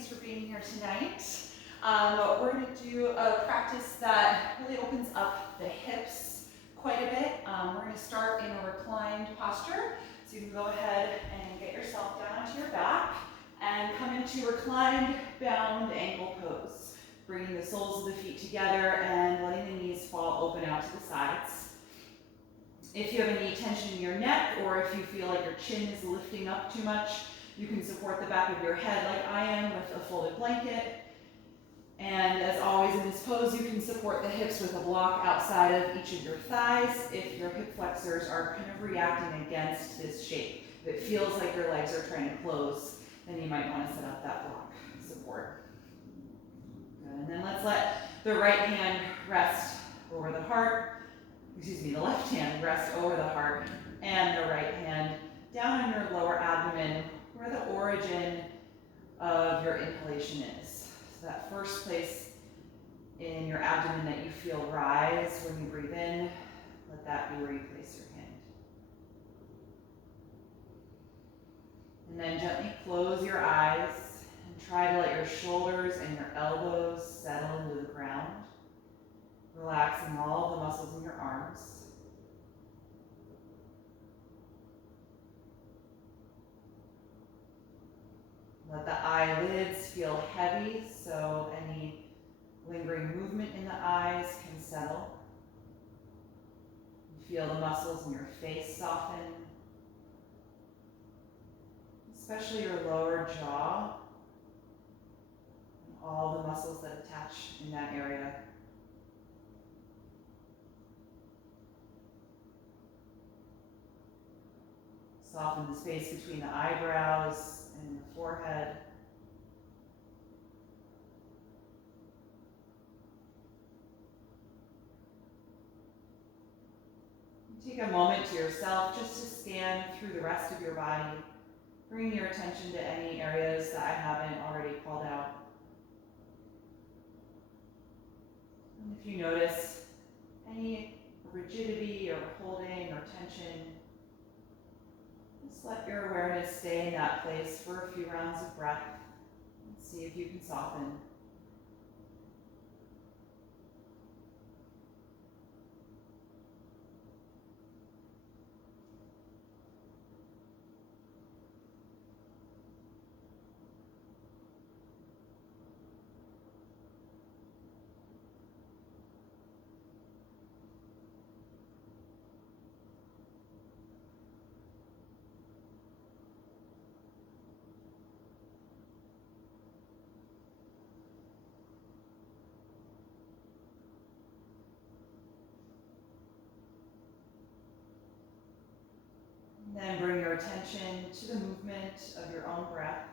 Thanks for being here tonight. We're going to do a practice that really opens up the hips quite a bit. We're going to start in a reclined posture. So you can go ahead and get yourself down onto your back and come into reclined bound ankle pose. Bringing the soles of the feet together and letting the knees fall open out to the sides. If you have any tension in your neck or if you feel like your chin is lifting up too much, you can support the back of your head like I am with a folded blanket. And as always in this pose, you can support the hips with a block outside of each of your thighs if your hip flexors are kind of reacting against this shape. If it feels like your legs are trying to close, then you might want to set up that block support. Good. And then let's let the right hand rest over the heart. The left hand rest over the heart and the right hand down in your lower abdomen where the origin of your inhalation is. So that first place in your abdomen that you feel rise when you breathe in, let that be where you place your hand. And then gently close your eyes and try to let your shoulders and your elbows settle into the ground, relaxing all the muscles in your arms. Let the eyelids feel heavy, so any lingering movement in the eyes can settle. Feel the muscles in your face soften, especially your lower jaw, and all the muscles that attach in that area. Soften the space between the eyebrows and the forehead. Take a moment to yourself just to scan through the rest of your body, bringing your attention to any areas that I haven't already called out. And if you notice any rigidity or holding or tension, just let your awareness stay in that place for a few rounds of breath and see if you can soften. Then bring your attention to the movement of your own breath.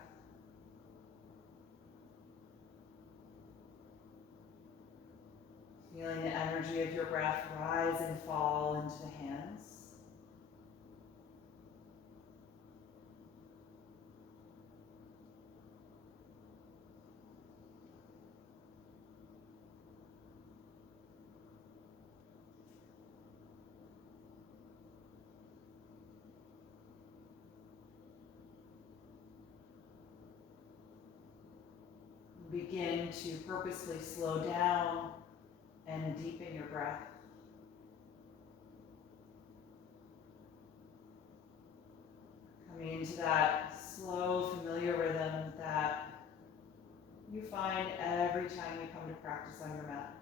Feeling the energy of your breath rise and fall into the hands. Begin to purposely slow down and deepen your breath. Coming into that slow, familiar rhythm that you find every time you come to practice on your mat.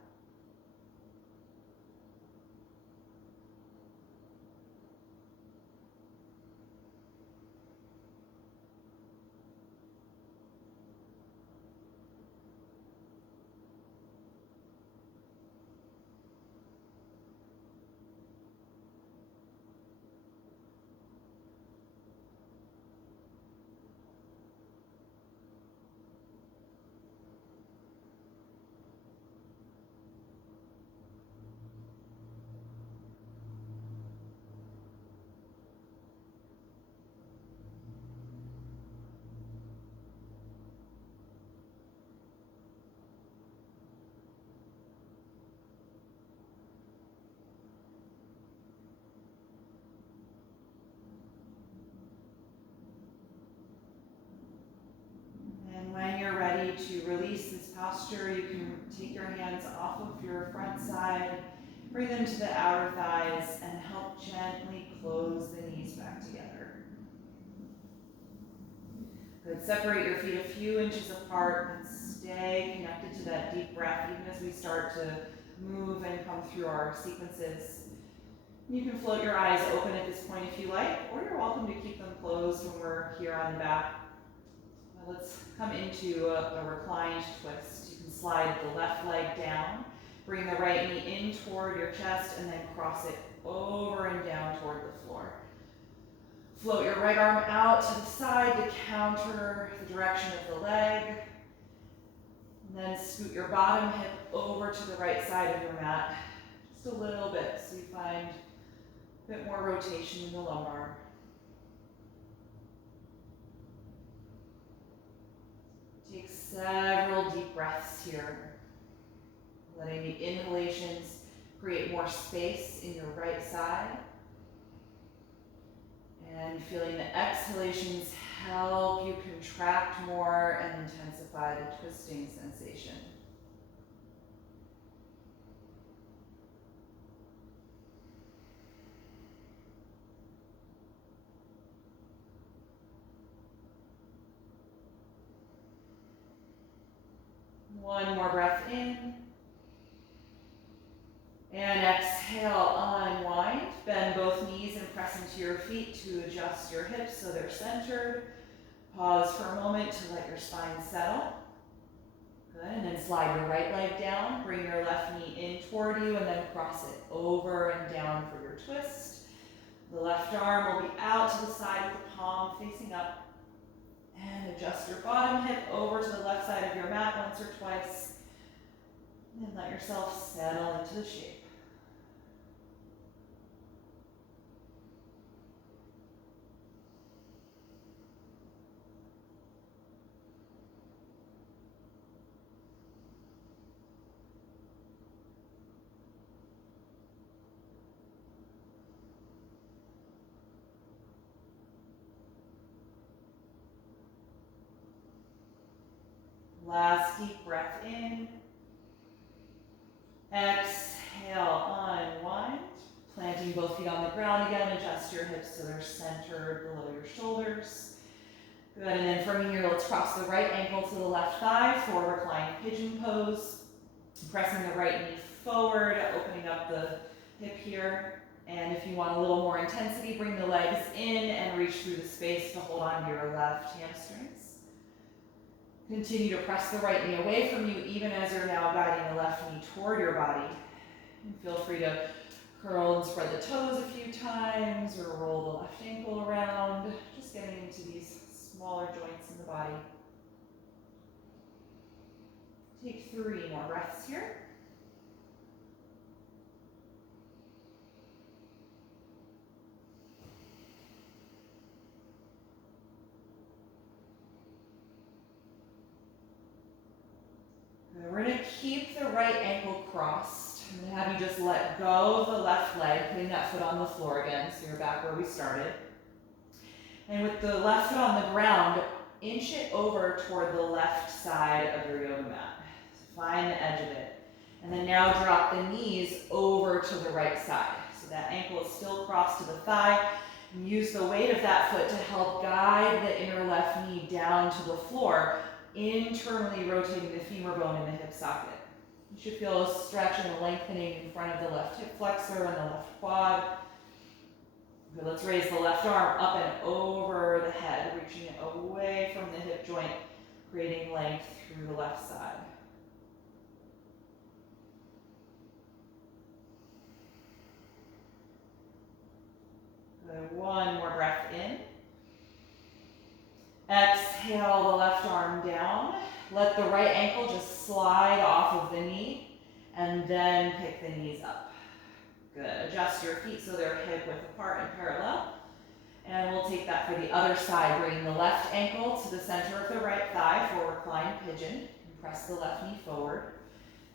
to release this posture, you can take your hands off of your front side, bring them to the outer thighs, and help gently close the knees back together. Good. Separate your feet a few inches apart and stay connected to that deep breath even as we start to move and come through our sequences. You can float your eyes open at this point if you like, or you're welcome to keep them closed when we're here on the back. Now let's come into a reclined twist. You can slide the left leg down, bring the right knee in toward your chest, and then cross it over and down toward the floor. Float your right arm out to the side to counter the direction of the leg. And then scoot your bottom hip over to the right side of your mat, just a little bit, so you find a bit more rotation in the lumbar. Take several deep breaths here, letting the inhalations create more space in your right side. And feeling the exhalations help you contract more and intensify the twisting sensation. One more breath in. And exhale, unwind. Bend both knees and press into your feet to adjust your hips so they're centered. Pause for a moment to let your spine settle. Good, and then slide your right leg down. Bring your left knee in toward you and then cross it over and down for your twist. The left arm will be out to the side with the palm facing up. And adjust your bottom hip over to the left side of your mat once or twice. And then let yourself settle into the shape. Last deep breath in. Exhale, unwind. Planting both feet on the ground again. Adjust your hips so they're centered below your shoulders. Good, and then from here, let's cross the right ankle to the left thigh for reclined pigeon pose. Pressing the right knee forward, opening up the hip here. And if you want a little more intensity, bring the legs in and reach through the space to hold on to your left hamstrings. Continue to press the right knee away from you, even as you're now guiding the left knee toward your body. And feel free to curl and spread the toes a few times, or roll the left ankle around, just getting into these smaller joints in the body. Take 3 more breaths here. We're going to keep the right ankle crossed. I'm going to have you just let go of the left leg, putting that foot on the floor again, so you're back where we started. And with the left foot on the ground, inch it over toward the left side of your yoga mat. So find the edge of it. And then now drop the knees over to the right side. So that ankle is still crossed to the thigh. And use the weight of that foot to help guide the inner left knee down to the floor, internally rotating the femur bone in the hip socket. You should feel a stretch and a lengthening in front of the left hip flexor and the left quad. Good, let's raise the left arm up and over the head, reaching it away from the hip joint, creating length through the left side. Good, 1 more breath in. Exhale the left arm down. Let the right ankle just slide off of the knee and then pick the knees up. Good. Adjust your feet so they're hip width apart and parallel. And we'll take that for the other side. Bring the left ankle to the center of the right thigh for reclined pigeon. And press the left knee forward.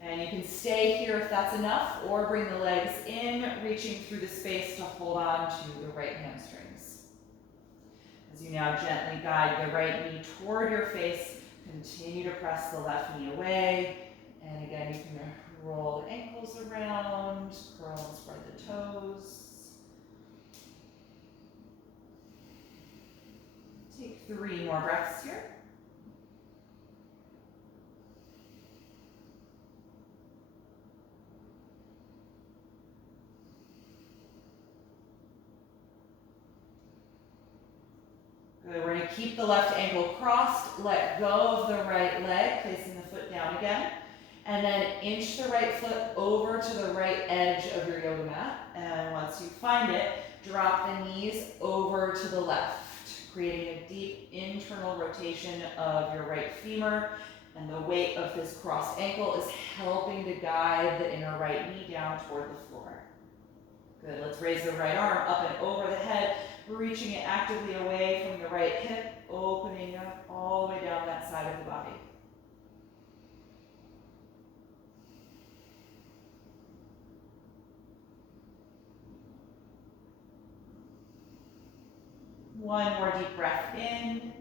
And you can stay here if that's enough, or bring the legs in, reaching through the space to hold on to the right hamstrings. As you now gently guide the right knee toward your face, Continue to press the left knee away. And again, you can roll the ankles around, curl and spread the toes. Take 3 more breaths here. Good, we're going to keep the left ankle crossed, let go of the right leg, placing the foot down again, and then inch the right foot over to the right edge of your yoga mat. And once you find it, drop the knees over to the left, creating a deep internal rotation of your right femur, and the weight of this crossed ankle is helping to guide the inner right knee down toward the floor. Good, let's raise the right arm up and over the head, reaching it actively away from the right hip, opening up all the way down that side of the body. One more deep breath in.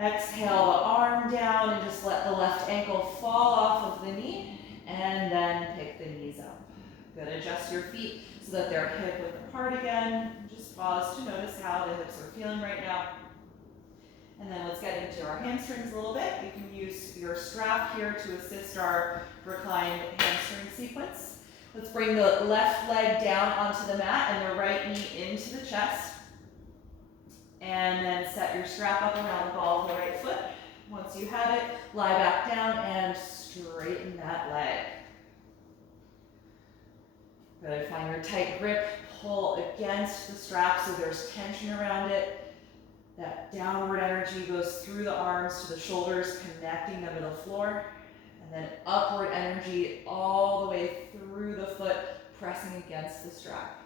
Exhale the arm down and just let the left ankle fall off of the knee, and then pick the knees up. Good, adjust your feet so that they're hip width apart again. Just pause to notice how the hips are feeling right now. And then let's get into our hamstrings a little bit. You can use your strap here to assist our reclined hamstring sequence. Let's bring the left leg down onto the mat and the right knee into the chest. And then set your strap up around the ball of the right foot. Once you have it, lie back down and straighten that leg. Good, find your tight grip, pull against the strap so there's tension around it. That downward energy goes through the arms to the shoulders, connecting them to the floor. And then upward energy all the way through the foot, pressing against the strap.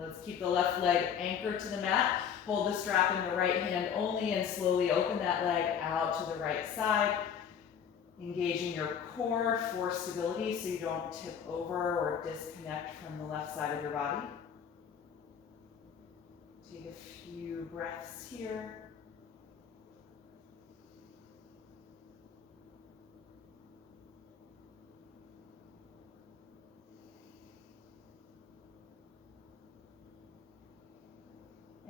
Let's keep the left leg anchored to the mat. Hold the strap in the right hand only and slowly open that leg out to the right side. Engaging your core for stability so you don't tip over or disconnect from the left side of your body. Take a few breaths here.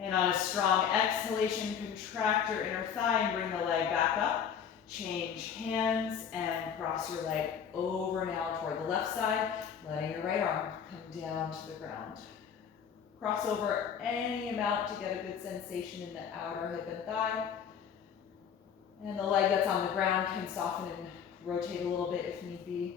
And on a strong exhalation, contract your inner thigh and bring the leg back up. Change hands and cross your leg over now toward the left side, letting your right arm come down to the ground. Cross over any amount to get a good sensation in the outer hip and thigh. And the leg that's on the ground can soften and rotate a little bit if need be.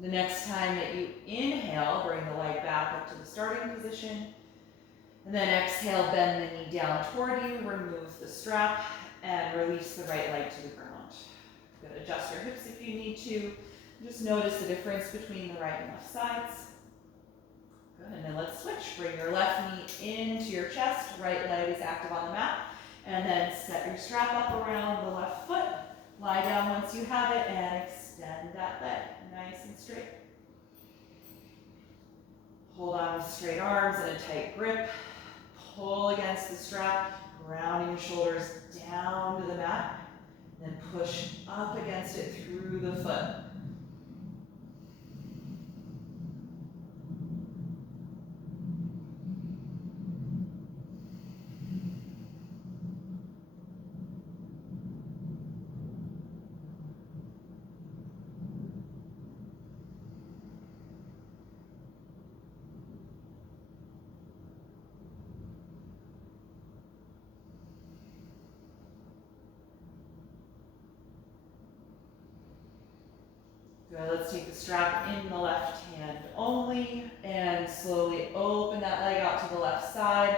The next time that you inhale, bring the leg back up to the starting position. And then exhale, bend the knee down toward you, remove the strap, and release the right leg to the ground. Good, adjust your hips if you need to. Just notice the difference between the right and left sides. Good, and then let's switch. Bring your left knee into your chest, right leg is active on the mat. And then set your strap up around the left foot. Lie down once you have it and extend that leg. Nice and straight. Hold on with straight arms and a tight grip. Pull against the strap, grounding your shoulders down to the mat. Then push up against it through the foot. Good, let's take the strap in the left hand only and slowly open that leg out to the left side,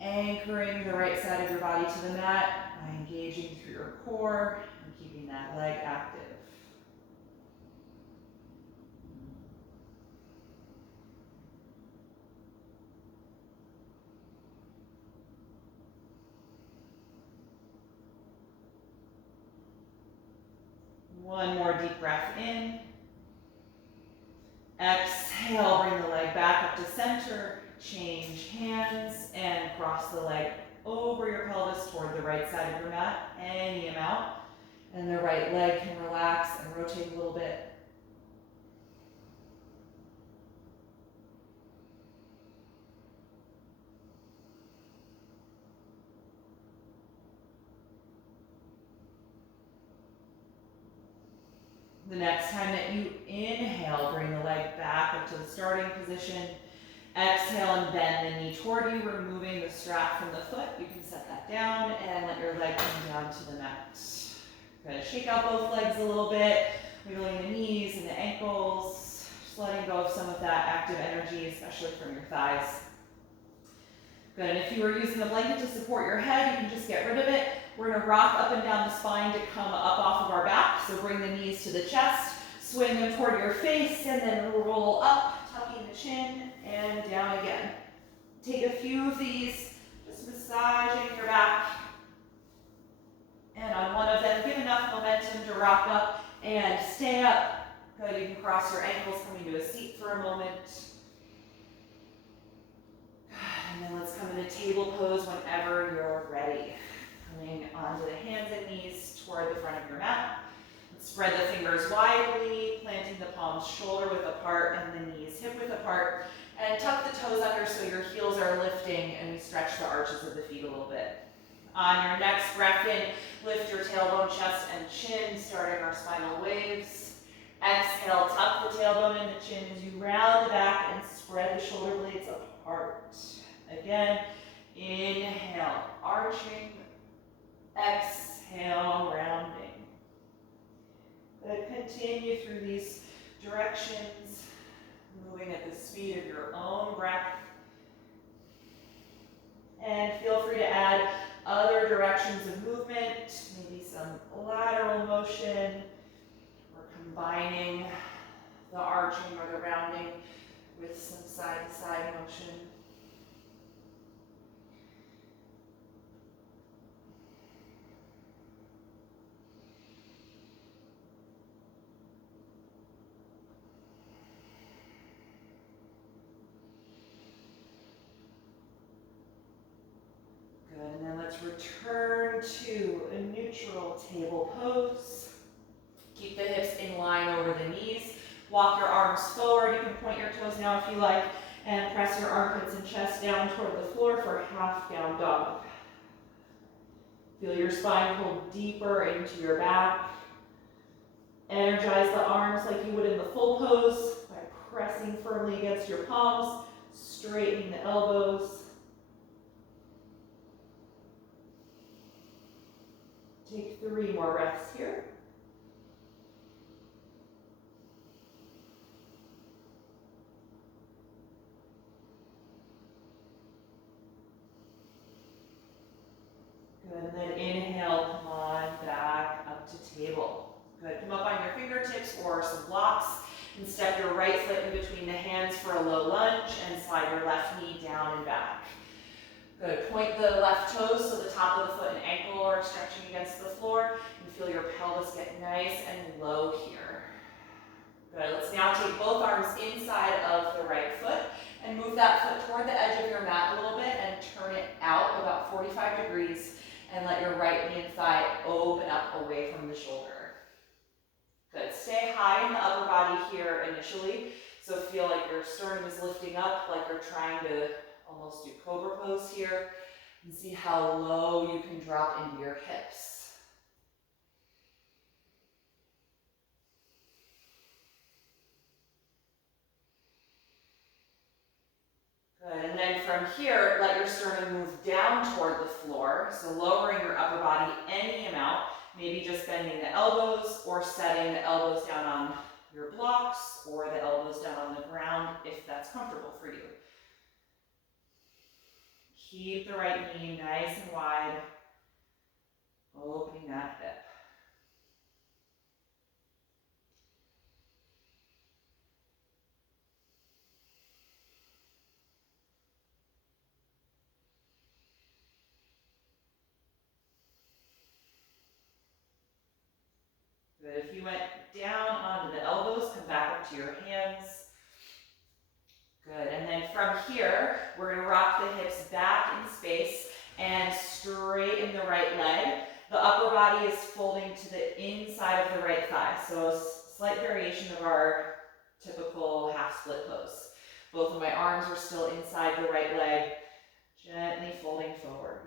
anchoring the right side of your body to the mat by engaging through your core and keeping that leg active. One more deep breath in. Exhale, bring the leg back up to center. Change hands and cross the leg over your pelvis toward the right side of your mat, any amount. And the right leg can relax and rotate a little bit. The next time that you inhale, bring the leg back up to the starting position. Exhale and bend the knee toward you, removing the strap from the foot. You can set that down and let your leg come down to the mat. Good. Shake out both legs a little bit, wiggling the knees and the ankles, just letting go of some of that active energy, especially from your thighs. Good. And if you were using a blanket to support your head, you can just get rid of it. We're going to rock up and down the spine to come up off of our back. So bring the knees to the chest, swing them toward your face, and then roll up, tucking the chin, and down again. Take a few of these, just massaging your back. And on one of them, give enough momentum to rock up and stay up. Good. You can cross your ankles, coming to a seat for a moment. And then let's come into table pose whenever you're ready. Coming onto the hands and knees toward the front of your mat. Let's spread the fingers widely, planting the palms shoulder width apart and the knees hip width apart. And tuck the toes under so your heels are lifting and we stretch the arches of the feet a little bit. On your next breath in, lift your tailbone, chest, and chin, starting our spinal waves. Exhale, tuck the tailbone and the chin as you round the back and spread the shoulder blades apart. Again, inhale, arching. Exhale, rounding. Good. Continue through these directions, moving at the speed of your own breath. And feel free to add other directions of movement, maybe some lateral motion, or combining the arching or the rounding with some side-to-side motion. And then let's return to a neutral table pose. Keep the hips in line over the knees. Walk your arms forward. You can point your toes now if you like, and press your armpits and chest down toward the floor for half down dog. Feel your spine pull deeper into your back. Energize the arms like you would in the full pose by pressing firmly against your palms, straightening the elbows. Take 3 more breaths here. Good, and then inhale, come on back up to table. Good, come up on your fingertips or some blocks and step your right foot in between the hands for a low lunge and slide your left knee down and back. Good, point the left toes so the top of the foot and ankle are stretching against the floor and feel your pelvis get nice and low here. Good, let's now take both arms inside of the right foot and move that foot toward the edge of your mat a little bit and turn it out about 45 degrees and let your right knee and thigh open up away from the shoulder. Good, stay high in the upper body here initially, so feel like your sternum is lifting up, like you're trying to almost do cobra pose here, and see how low you can drop into your hips. Good, and then from here, let your sternum move down toward the floor, so lowering your upper body any amount, maybe just bending the elbows or setting the elbows down on your blocks or the elbows down on the ground if that's comfortable for you. Keep the right knee nice and wide, opening that hip. Good. If you went down onto the elbows, come back up to your hands. Good. And then from here, we're going to rock the hips back in space and straighten the right leg. The upper body is folding to the inside of the right thigh. So a slight variation of our typical half split pose. Both of my arms are still inside the right leg, gently folding forward.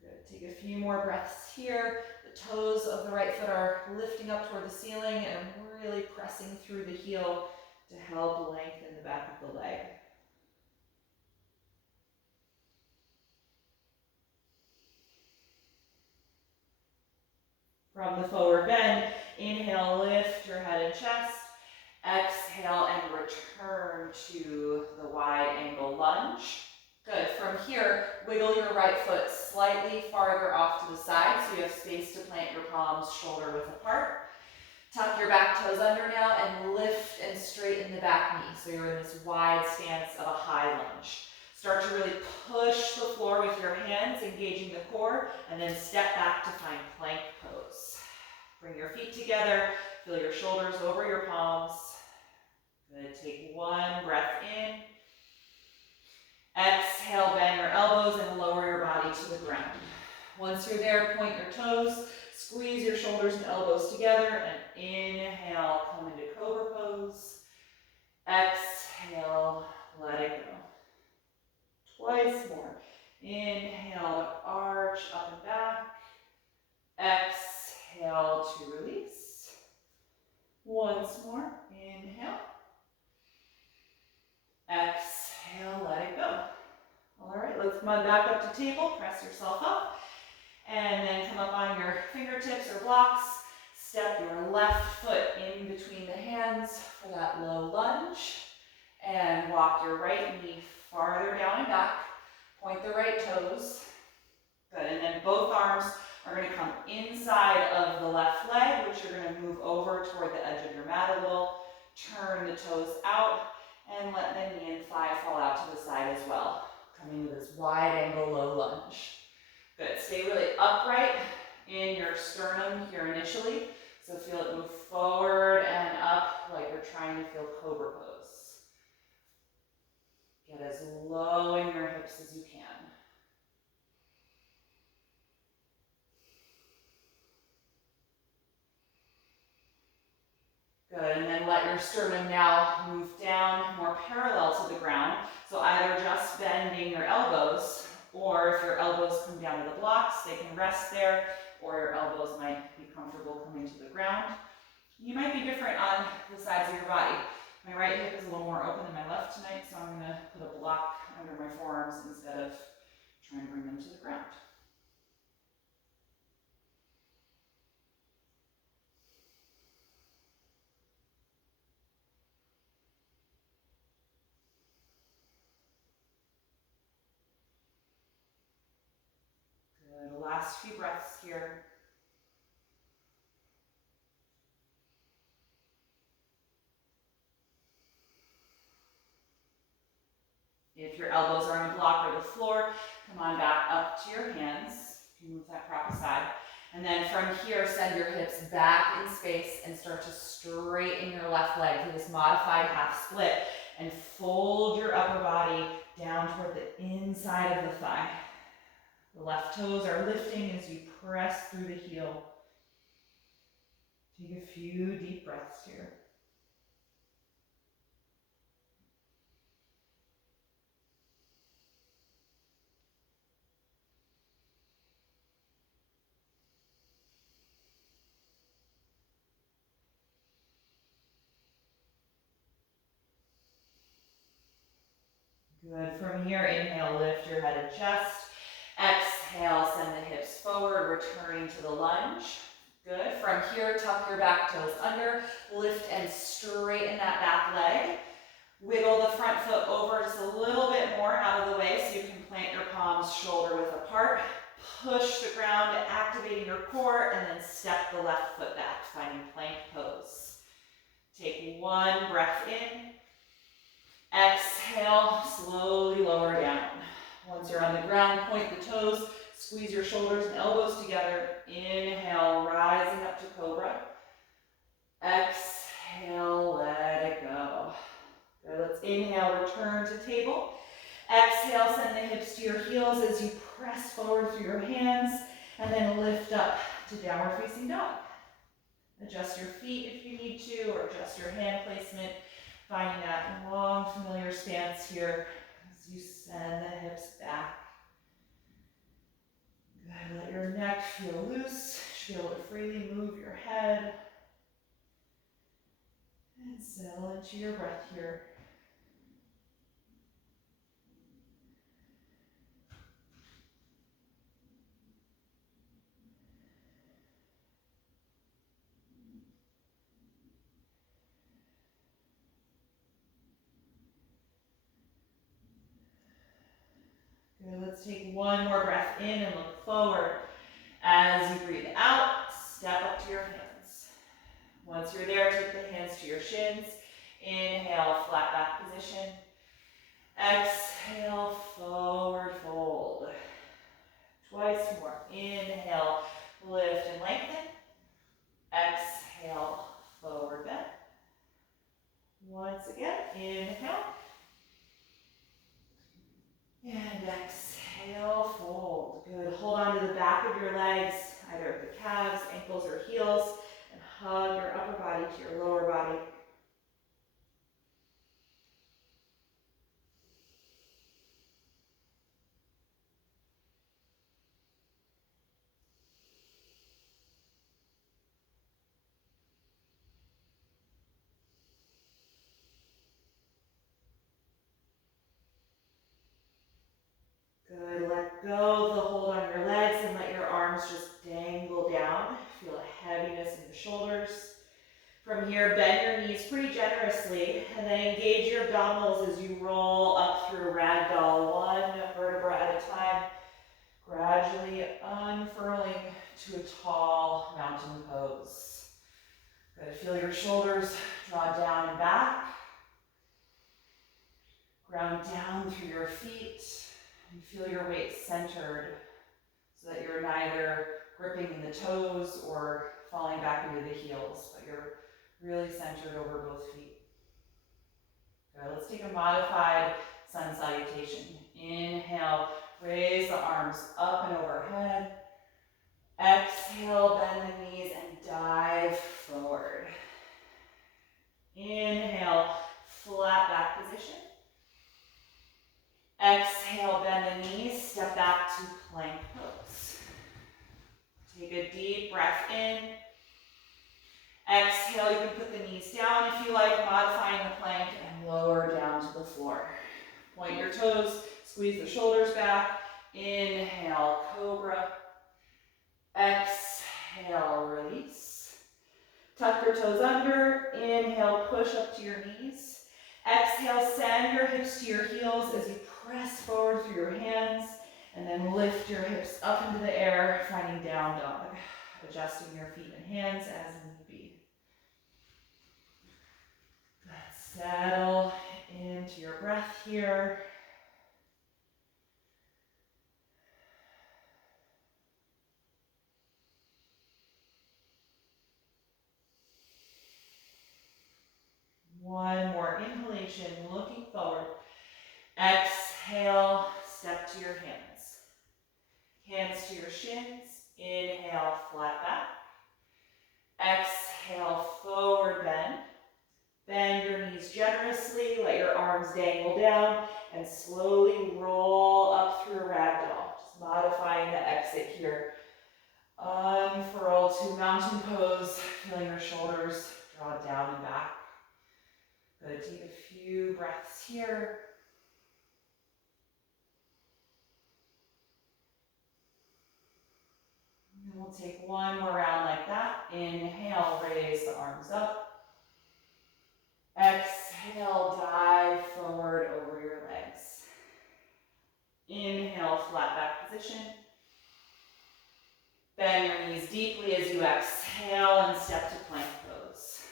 Good. Take a few more breaths here. The toes of the right foot are lifting up toward the ceiling and really pressing through the heel to help lengthen the back of the leg. From the forward bend, inhale, lift your head and chest. Exhale and return to the wide angle lunge. Good. From here, wiggle your right foot slightly farther off to the side so you have space to plant your palms shoulder width apart. Tuck your back toes under now and lift and straighten the back knee. So you're in this wide stance of a high lunge. Start to really push the floor with your hands, engaging the core, and then step back to find plank pose. Bring your feet together, feel your shoulders over your palms. Good. Take one breath in. Exhale, bend your elbows and lower your body to the ground. Once you're there, point your toes, squeeze your shoulders and elbows together, and inhale, come into cobra pose. Exhale, let it go. Twice more. Inhale to arch up and back. Exhale to release. Once more. Inhale. Exhale, let it go. All right, let's come on back up to table. Press yourself up. And then come up on your fingertips or blocks. Step your left foot in between the hands for that low lunge. And walk your right knee farther down and back. Point the right toes. Good, and then both arms are going to come inside of the left leg, which you're going to move over toward the edge of your mat a little. Turn the toes out and let the knee and thigh fall out to the side as well. Coming to this wide angle low lunge. Good, stay really upright in your sternum here initially. So feel it move forward and up like you're trying to feel cobra pose. Get as low in your hips as you can. Good, and then let your sternum now move down more parallel to the ground. So either just bending your elbows, or if your elbows come down to the blocks, they can rest there, or your elbows might be comfortable coming to the ground. You might be different on the sides of your body. My right hip is a little more open than my left tonight, so I'm going to put a block under my forearms instead of trying to bring them to the ground. Good, last few breaths here. If your elbows are on the block or the floor, come on back up to your hands. You can move that prop aside. And then from here, send your hips back in space and start to straighten your left leg to this modified half split. And fold your upper body down toward the inside of the thigh. The left toes are lifting as you press through the heel. Take a few deep breaths here. Good. From here, inhale, lift your head and chest. Exhale, send the hips forward, returning to the lunge. Good. From here, tuck your back toes under, lift and straighten that back leg. Wiggle the front foot over just a little bit more out of the way so you can plant your palms shoulder width apart. Push the ground, activating your core, and then step the left foot back, finding plank pose. Take one breath in. Exhale, slowly lower down. Once you're on the ground, point the toes, Squeeze your shoulders and elbows together. Inhale, rising up to cobra. Exhale, let it go. Good, let's inhale, return to table. Exhale, send the hips to your heels as you press forward through your hands, and then lift up to downward facing dog. Adjust your feet if you need to, or adjust your hand placement, finding that long, familiar stance here as you send the hips back. Good, let your neck feel loose. You should be able to freely move your head. And settle into your breath here. Good, let's take one more breath in and look forward. As you breathe out, step up to your hands. Once you're there, take the hands to your shins. Inhale, flat back position. Exhale, forward fold. Twice more. Inhale, lift and lengthen. Exhale, forward bend. Once again, inhale. And exhale, fold. Good. Hold on to the back of your legs, either at the calves, ankles, or heels, and hug your upper body to your lower body. Good, let go of the hold on your legs and let your arms just dangle down. Feel a heaviness in your shoulders. From here, bend your knees pretty generously and then engage your abdominals as you roll up through ragdoll, one vertebra at a time, gradually unfurling to a tall mountain pose. Good, feel your shoulders draw down and back. Ground down through your feet. And feel your weight centered so that you're neither gripping in the toes or falling back into the heels, but you're really centered over both feet. Good, let's take a modified sun salutation. Inhale, raise the arms up and overhead. Exhale, bend the knees and dive forward. Inhale, flat back position. Exhale, bend the knees, step back to plank pose. Take a deep breath in. Exhale, you can put the knees down if you like, modifying the plank, and lower down to the floor. Point your toes, squeeze the shoulders back. Inhale, cobra. Exhale, release. Tuck your toes under. Inhale, push up to your knees. Exhale, send your hips to your heels as you press forward through your hands, and then lift your hips up into the air, finding down dog. Adjusting your feet and hands as need be. Good. Settle into your breath here. One more inhalation, looking forward. Exhale, step to your hands. Hands to your shins. Inhale, flat back. Exhale, forward bend. Bend your knees generously, let your arms dangle down, and slowly roll up through a ragdoll. Just modifying the exit here. Unfurl to mountain pose, feeling your shoulders draw down and back. Good, take a few breaths here. And we'll take one more round like that. Inhale, raise the arms up. Exhale, dive forward over your legs. Inhale, flat back position. Bend your knees deeply as you exhale and step to plank pose.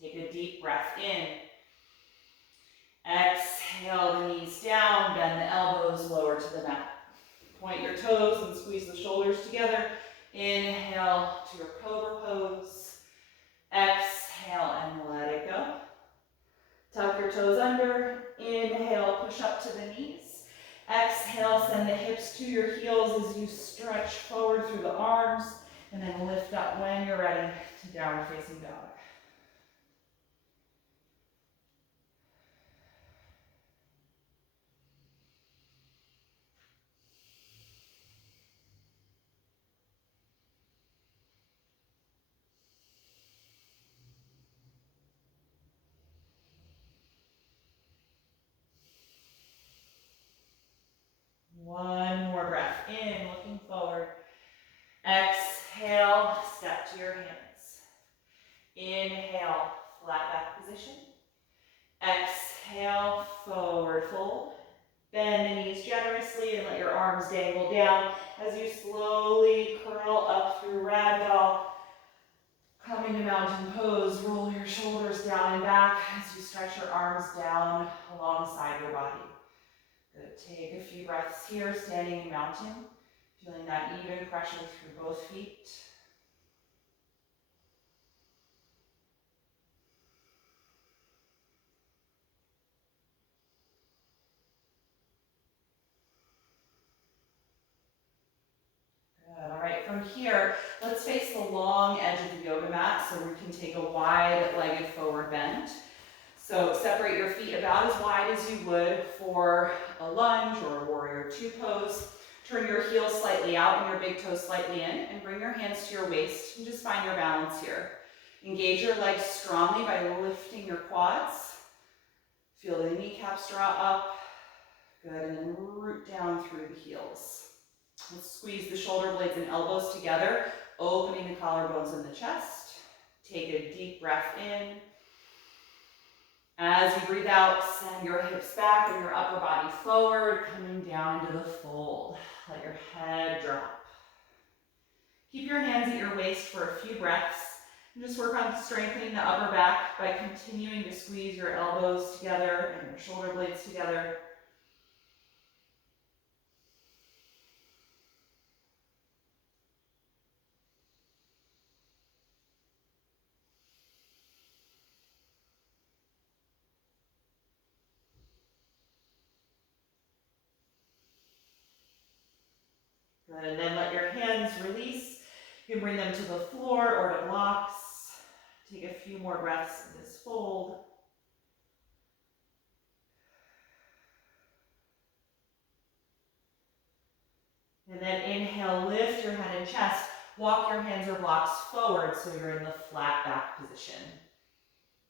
Take a deep breath in. Exhale the knees down, bend the elbows lower to the mat. Point your toes and squeeze the shoulders together. Inhale to your cobra pose. Exhale and let it go. Tuck your toes under. Inhale, push up to the knees. Exhale, send the hips to your heels as you stretch forward through the arms. And then lift up when you're ready to downward facing dog. One more breath in, looking forward. Exhale, step to your hands. Inhale, flat back position. Exhale, forward fold. Bend the knees generously and let your arms dangle down as you slowly curl up through ragdoll. Coming to mountain pose, roll your shoulders down and back as you stretch your arms down alongside your body. Good. Take a few breaths here, standing in mountain, feeling that even pressure through both feet. Good. All right, from here, let's face the long edge of the yoga mat so we can take a wide-legged forward bend. So separate your feet about as wide as you would for a lunge or a warrior two pose. Turn your heels slightly out and your big toes slightly in, and bring your hands to your waist and just find your balance here. Engage your legs strongly by lifting your quads. Feel the kneecaps draw up. Good, and then root down through the heels. Let's squeeze the shoulder blades and elbows together, opening the collarbones in the chest. Take a deep breath in. As you breathe out, send your hips back and your upper body forward, coming down into the fold. Let your head drop. Keep your hands at your waist for a few breaths. And just work on strengthening the upper back by continuing to squeeze your elbows together and your shoulder blades together. Good, and then let your hands release. You can bring them to the floor or to blocks. Take a few more breaths in this fold. And then inhale, lift your head and chest. Walk your hands or blocks forward so you're in the flat back position.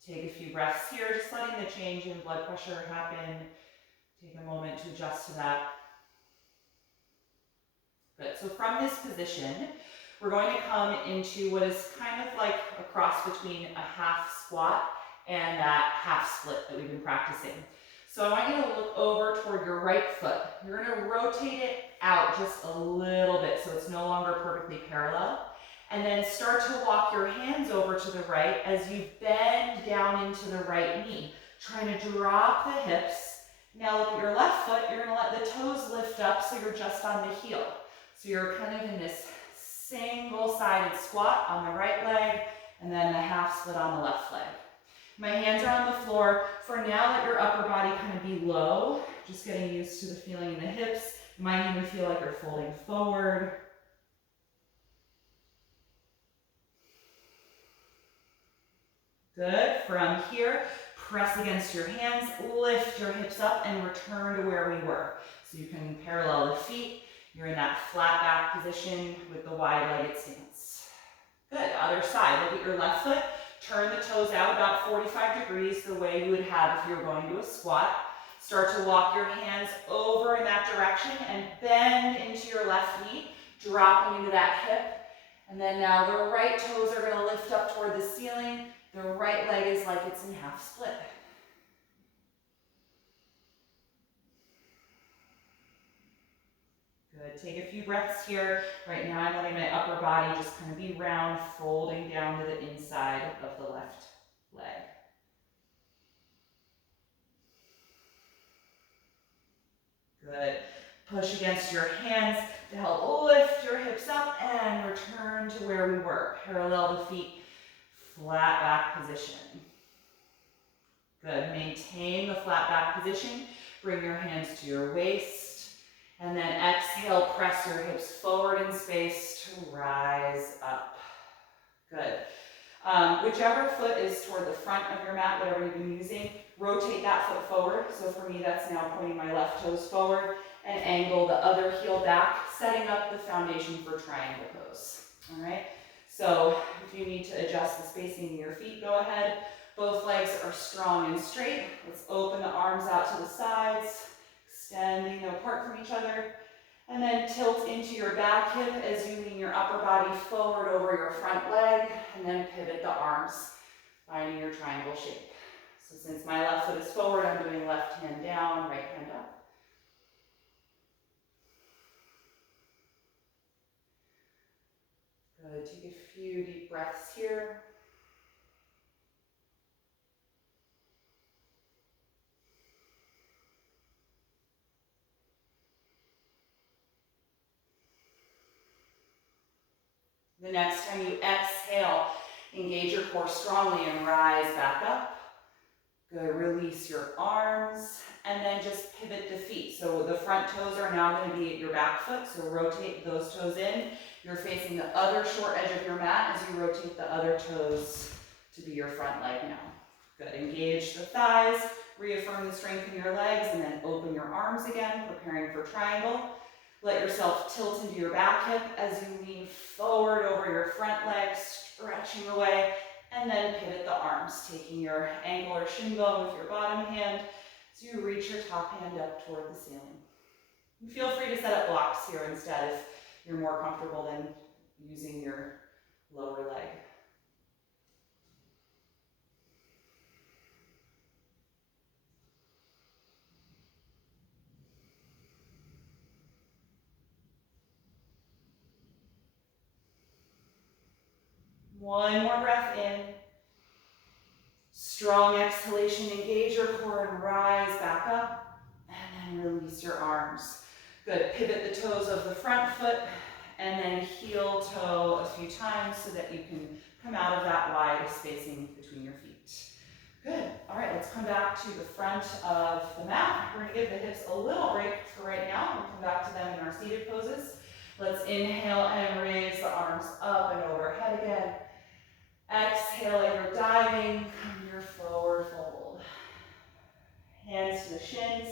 Take a few breaths here, just letting the change in blood pressure happen. Take a moment to adjust to that. Good, so from this position, we're going to come into what is kind of like a cross between a half squat and that half split that we've been practicing. So I want you to look over toward your right foot. You're going to rotate it out just a little bit so it's no longer perfectly parallel. And then start to walk your hands over to the right as you bend down into the right knee, trying to drop the hips. Now look at your left foot. You're going to let the toes lift up so you're just on the heel. So you're kind of in this single-sided squat on the right leg and then a half split on the left leg. My hands are on the floor. For now, let your upper body kind of be low, just getting used to the feeling in the hips. You might even feel like you're folding forward. Good. From here, press against your hands, lift your hips up, and return to where we were. So you can parallel the feet. You're in that flat back position with the wide-legged stance. Good. Other side. Look at your left foot. Turn the toes out about 45 degrees the way you would have if you were going to a squat. Start to walk your hands over in that direction and bend into your left knee, dropping into that hip. And then now the right toes are going to lift up toward the ceiling. The right leg is like it's in half split. Good. Take a few breaths here. Right now I'm letting my upper body just kind of be round, folding down to the inside of the left leg. Good. Push against your hands to help lift your hips up and return to where we were. Parallel the feet, flat back position. Good, maintain the flat back position. Bring your hands to your waist. And then exhale, press your hips forward in space to rise up. Good. Whichever foot is toward the front of your mat, whatever you've been using, rotate that foot forward. So for me, that's now pointing my left toes forward and angle the other heel back, setting up the foundation for triangle pose. All right. So if you need to adjust the spacing of your feet, go ahead. Both legs are strong and straight. Let's open the arms out to the sides, extending them apart from each other. And then tilt into your back hip as you lean your upper body forward over your front leg, and then pivot the arms, finding your triangle shape. So since my left foot is forward, I'm doing left hand down, right hand up. Good, take a few deep breaths here. The next time you exhale, engage your core strongly and rise back up. Good, release your arms and then just pivot the feet. So the front toes are now going to be at your back foot, so rotate those toes in. You're facing the other short edge of your mat as you rotate the other toes to be your front leg now. Good, engage the thighs, reaffirm the strength in your legs, and then open your arms again, preparing for triangle. Let yourself tilt into your back hip as you lean forward over your front leg, stretching away, and then pivot the arms, taking your ankle or shin bone with your bottom hand as you reach your top hand up toward the ceiling. And feel free to set up blocks here instead if you're more comfortable than using your lower leg. One more breath in. Strong exhalation, engage your core and rise back up, and then release your arms. Good, pivot the toes of the front foot, and then heel toe a few times so that you can come out of that wide spacing between your feet. Good, all right, let's come back to the front of the mat. We're gonna give the hips a little break for right now. We'll come back to them in our seated poses. Let's inhale and raise the arms up and overhead again. Exhale, you're diving, come to your forward fold. Hands to the shins.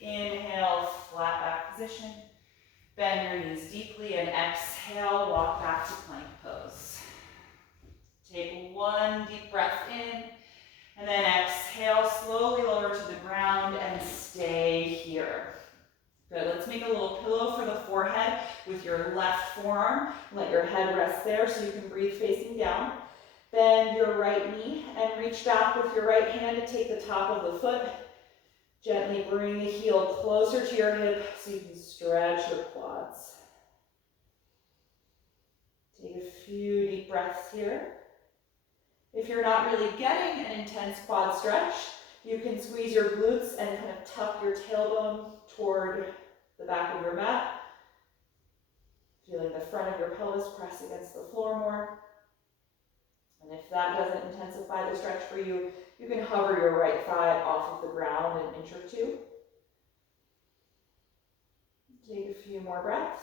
Inhale, flat back position. Bend your knees deeply and exhale, walk back to plank pose. Take one deep breath in and then exhale, slowly lower to the ground and stay here. Good, let's make a little pillow for the forehead with your left forearm. Let your head rest there so you can breathe facing down. Bend your right knee and reach back with your right hand to take the top of the foot. Gently bring the heel closer to your hip so you can stretch your quads. Take a few deep breaths here. If you're not really getting an intense quad stretch, you can squeeze your glutes and kind of tuck your tailbone toward the back of your mat. Feeling the front of your pelvis press against the floor more. And if that doesn't intensify the stretch for you, you can hover your right thigh off of the ground an inch or two. Take a few more breaths.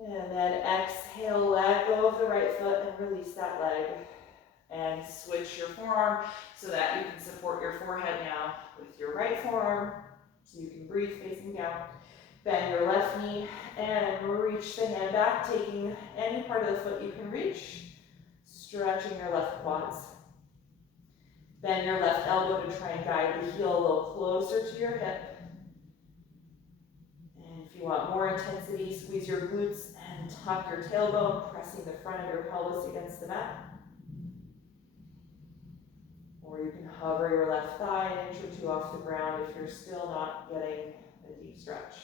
And then exhale, let go of the right foot and release that leg. And switch your forearm so that you can support your forehead now with your right forearm so you can breathe facing down. Bend your left knee and reach the hand back, taking any part of the foot you can reach, stretching your left quads. Bend your left elbow to try and guide the heel a little closer to your hip. And if you want more intensity, squeeze your glutes and tuck your tailbone, pressing the front of your pelvis against the mat. Or you can hover your left thigh an inch or two off the ground if you're still not getting a deep stretch.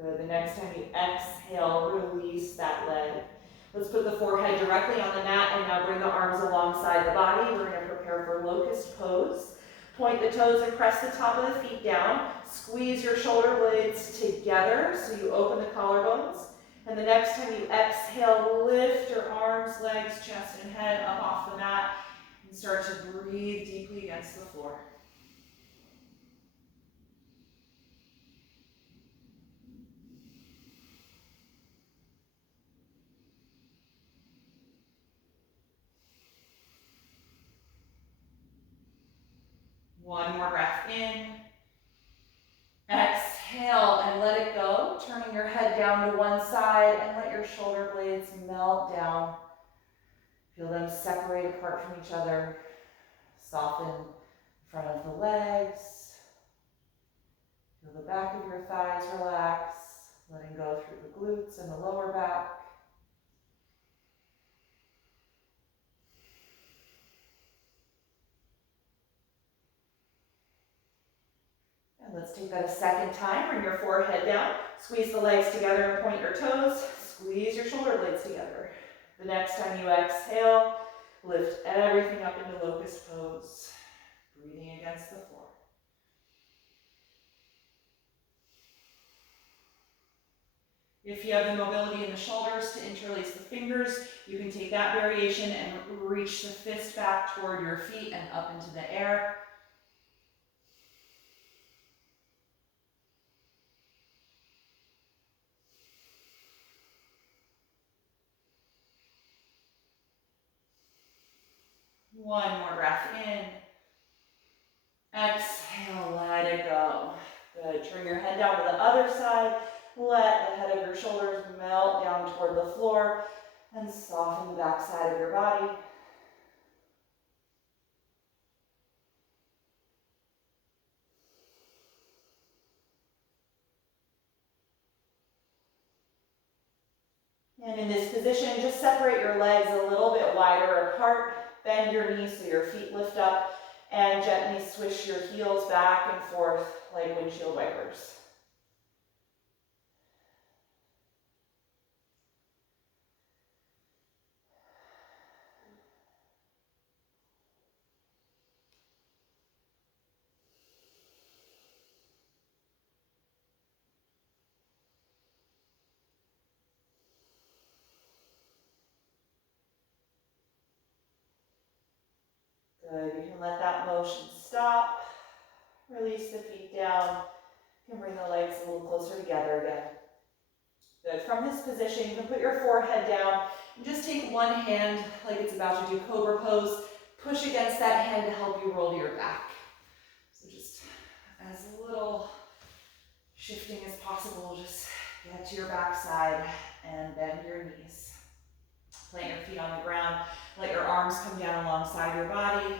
Good. The next time you exhale, release that leg. Let's put the forehead directly on the mat and now bring the arms alongside the body. We're going to prepare for locust pose. Point the toes and press the top of the feet down. Squeeze your shoulder blades together so you open the collarbones. And the next time you exhale, lift your arms, legs, chest, and head up off the mat and start to breathe deeply against the floor. One more breath in. Exhale and let it go, turning your head down to one side and let your shoulder blades melt down. Feel them separate apart from each other. Soften the front of the legs. Feel the back of your thighs relax, letting go through the glutes and the lower back. And let's take that a second time. Bring your forehead down. Squeeze the legs together and point your toes. Squeeze your shoulder blades together. The next time you exhale, lift everything up into locust pose. Breathing against the floor. If you have the mobility in the shoulders to interlace the fingers, you can take that variation and reach the fist back toward your feet and up into the air. One more breath in. Exhale, let it go. Good. Turn your head down to the other side. Let the head of your shoulders melt down toward the floor and soften the back side of your body. And in this position, just separate your legs a little bit wider apart. Bend your knees so your feet lift up and gently swish your heels back and forth like windshield wipers. Good. You can let that motion stop. Release the feet down. You can bring the legs a little closer together again. Good. From this position, you can put your forehead down and just take one hand like it's about to do cobra pose. Push against that hand to help you roll to your back. So just as little shifting as possible, just get to your back side and bend your knees. Plant your feet on the ground. Let your arms come down alongside your body.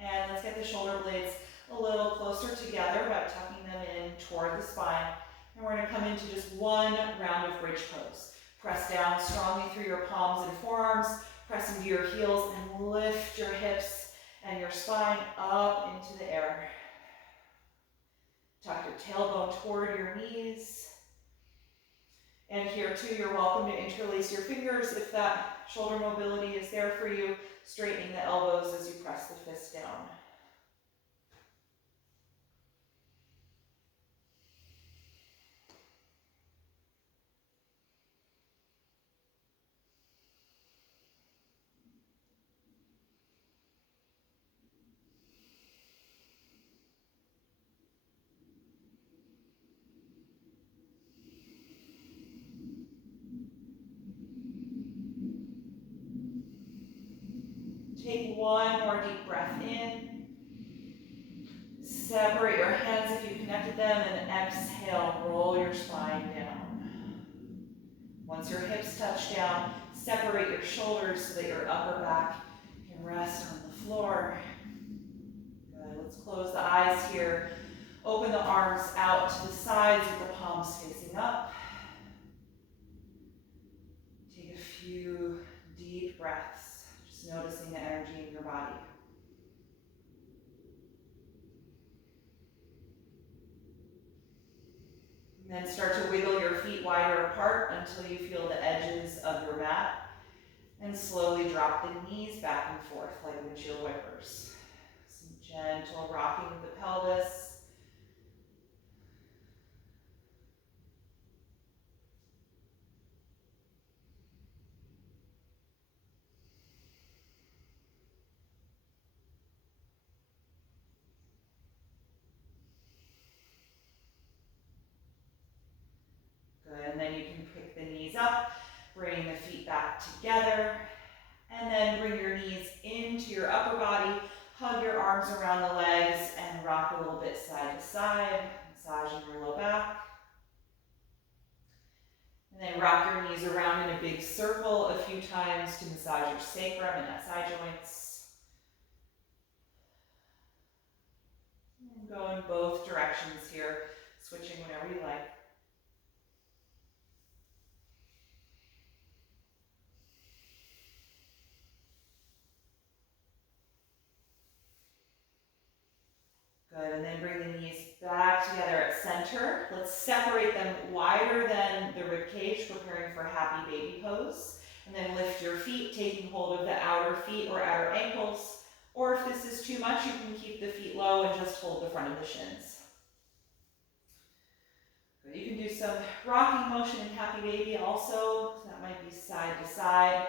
And let's get the shoulder blades a little closer together by tucking them in toward the spine. And we're going to come into just one round of bridge pose. Press down strongly through your palms and forearms. Press into your heels and lift your hips and your spine up into the air. Tuck your tailbone toward your knees. And here too, you're welcome to interlace your fingers if that shoulder mobility is there for you, straightening the elbows as you press the fist down. Take one more deep breath in. Separate your hands if you connected them, and exhale, roll your spine down. Once your hips touch down, separate your shoulders so that your upper back can rest on the floor. Good. Let's close the eyes here. Open the arms out to the sides with the palms facing up. Take a few deep breaths, just noticing the energy in your body. And then start to wiggle your feet wider apart until you feel the edges of your mat. And slowly drop the knees back and forth like windshield wipers. Some gentle rocking of the pelvis. Good, and then you can pick the knees up, bring the feet back together, and then bring your knees into your upper body, hug your arms around the legs, and rock a little bit side to side, massaging your low back. And then rock your knees around in a big circle a few times to massage your sacrum and SI joints. And go in both directions here, switching whenever you like. Good, and then bring the knees back together at center. Let's separate them wider than the rib cage, preparing for happy baby pose. And then lift your feet, taking hold of the outer feet or outer ankles. Or if this is too much, you can keep the feet low and just hold the front of the shins. Good. You can do some rocking motion in happy baby also. That might be side to side,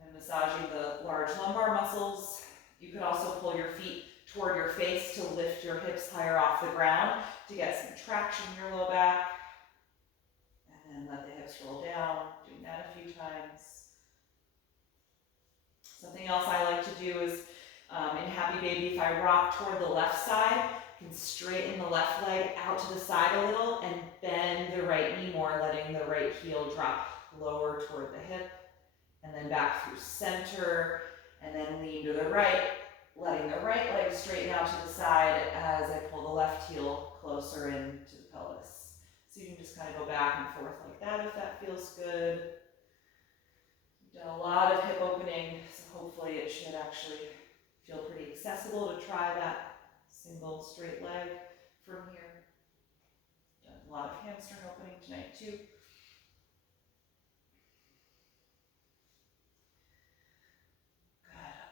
and massaging the large lumbar muscles. You could also pull your feet toward your face to lift your hips higher off the ground to get some traction in your low back. And then let the hips roll down, doing that a few times. Something else I like to do is in happy baby, if I rock toward the left side, I can straighten the left leg out to the side a little and bend the right knee more, letting the right heel drop lower toward the hip. And then back through center, and then lean to the right, letting the right leg straighten out to the side as I pull the left heel closer into the pelvis. So you can just kind of go back and forth like that if that feels good. We've done a lot of hip opening, so hopefully it should actually feel pretty accessible to try that single straight leg from here. Done a lot of hamstring opening tonight too.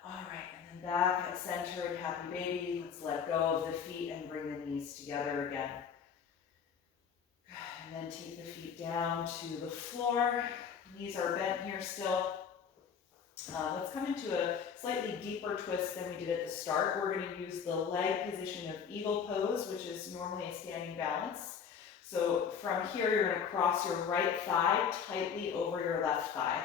All right, and then back at center in happy baby. Let's let go of the feet and bring the knees together again. And then take the feet down to the floor. Knees are bent here still. Let's come into a slightly deeper twist than we did at the start. We're going to use the leg position of eagle pose, which is normally a standing balance. So from here, you're going to cross your right thigh tightly over your left thigh.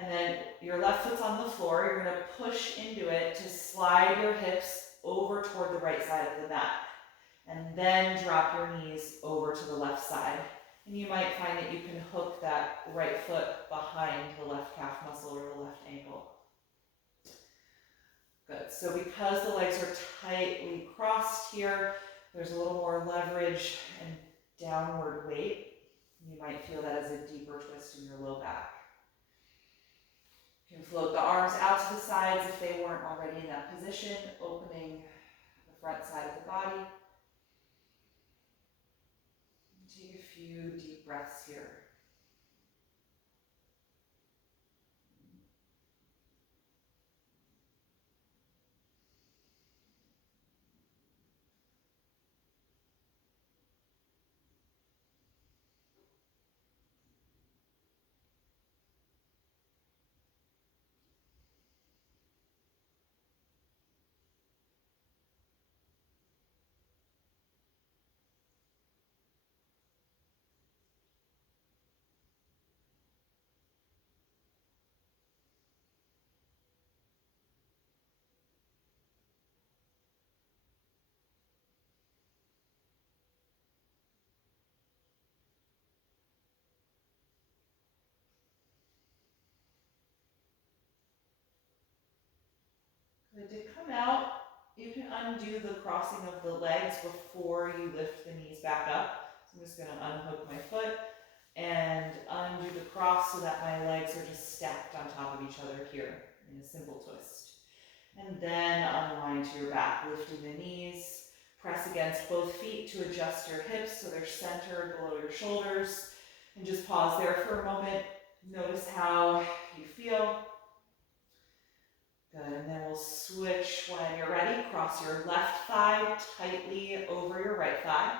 And then your left foot's on the floor. You're going to push into it to slide your hips over toward the right side of the mat. And then drop your knees over to the left side. And you might find that you can hook that right foot behind the left calf muscle or the left ankle. Good. So because the legs are tightly crossed here, there's a little more leverage and downward weight. You might feel that as a deeper twist in your low back. You can float the arms out to the sides if they weren't already in that position, opening the front side of the body. Take a few deep breaths here. Good. To come out, you can undo the crossing of the legs before you lift the knees back up. So I'm just going to unhook my foot and undo the cross so that my legs are just stacked on top of each other here in a simple twist. And then unwind to your back, lifting the knees, Press against both feet to adjust your hips so they're centered below your shoulders. And just pause there for a moment. Notice how you feel. Good, and then we'll switch when you're ready. Cross your left thigh tightly over your right thigh.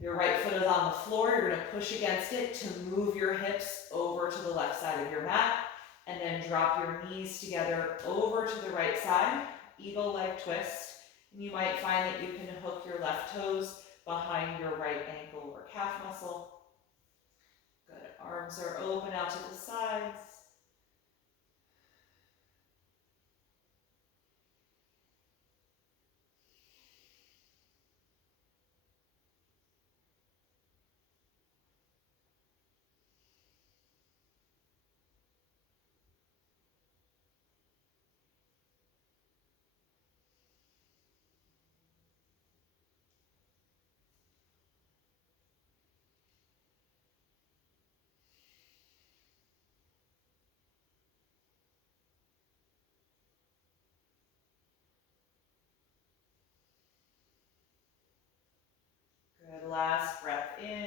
Your right foot is on the floor. You're going to push against it to move your hips over to the left side of your mat. And then drop your knees together over to the right side. Eagle-like twist. And you might find that you can hook your left toes behind your right ankle or calf muscle. Good, arms are open out to the sides. Good, last breath in.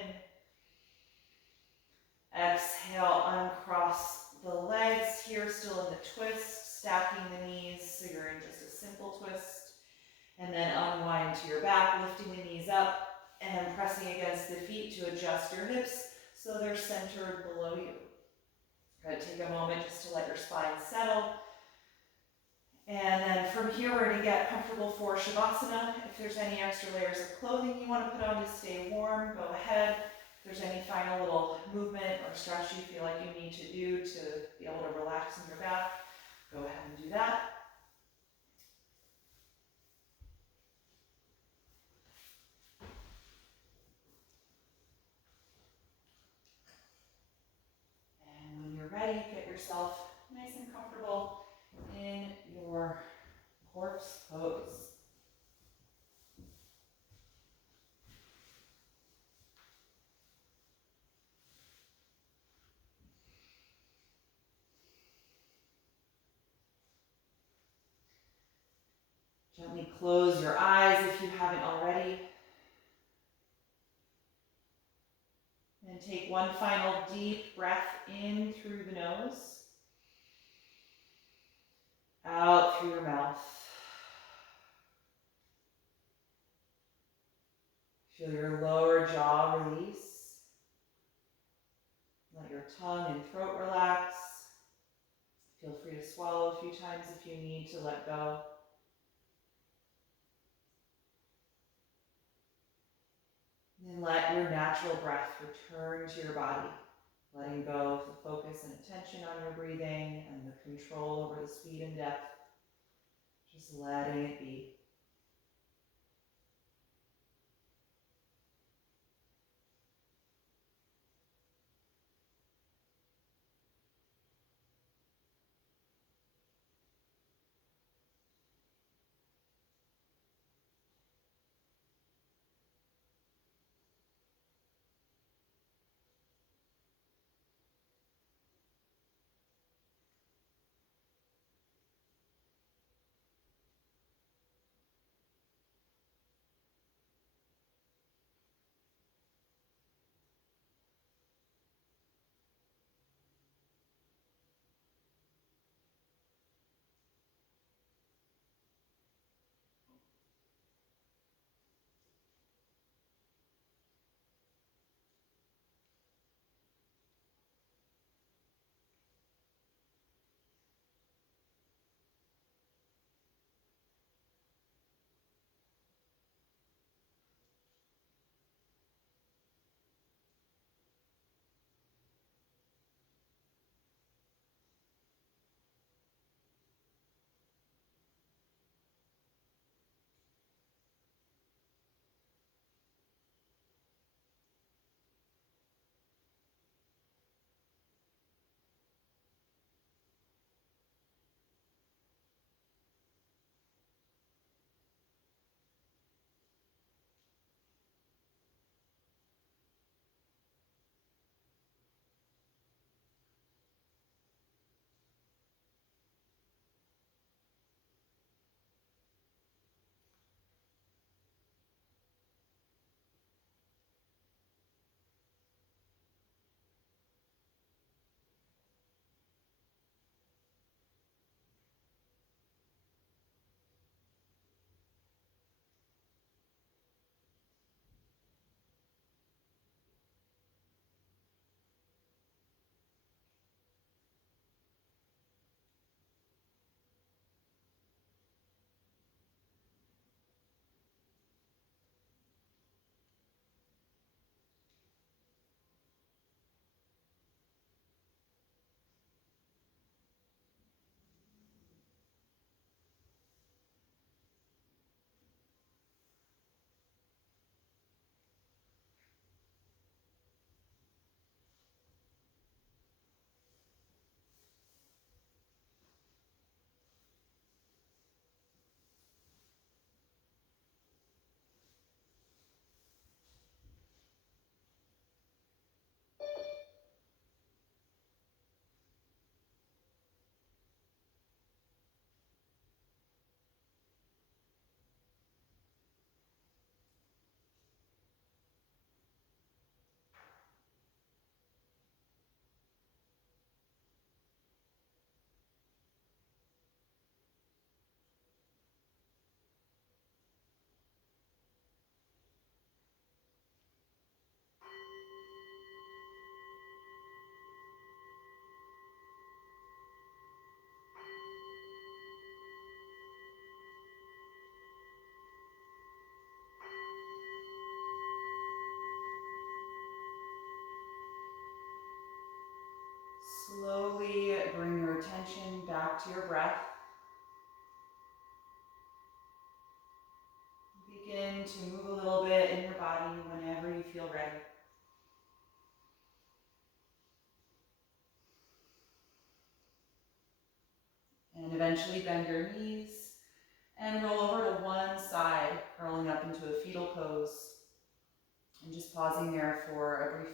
Exhale, uncross the legs here, still in the twist, stacking the knees so you're in just a simple twist. And then unwind to your back, lifting the knees up and pressing against the feet to adjust your hips so they're centered below you. Good, take a moment just to let your spine settle. And then from here, we're going to get comfortable for Shavasana. If there's any extra layers of clothing you want to put on to stay warm, go ahead. If there's any final little movement or stretch you feel like you need to do to be able to relax in your back, go ahead and do that. And when you're ready, get yourself nice and comfortable in your corpse pose. Gently close your eyes if you haven't already. And take one final deep breath in through the nose, out through your mouth. Feel your lower jaw release. Let your tongue and throat relax. Feel free to swallow a few times if you need to let go. Then let your natural breath return to your body, letting go of the focus and attention on your breathing and the control over the speed and depth. Just letting it be. Slowly bring your attention back to your breath. Begin to move a little bit in your body whenever you feel ready. And eventually bend your knees and roll over to one side, curling up into a fetal pose. And just pausing there for a brief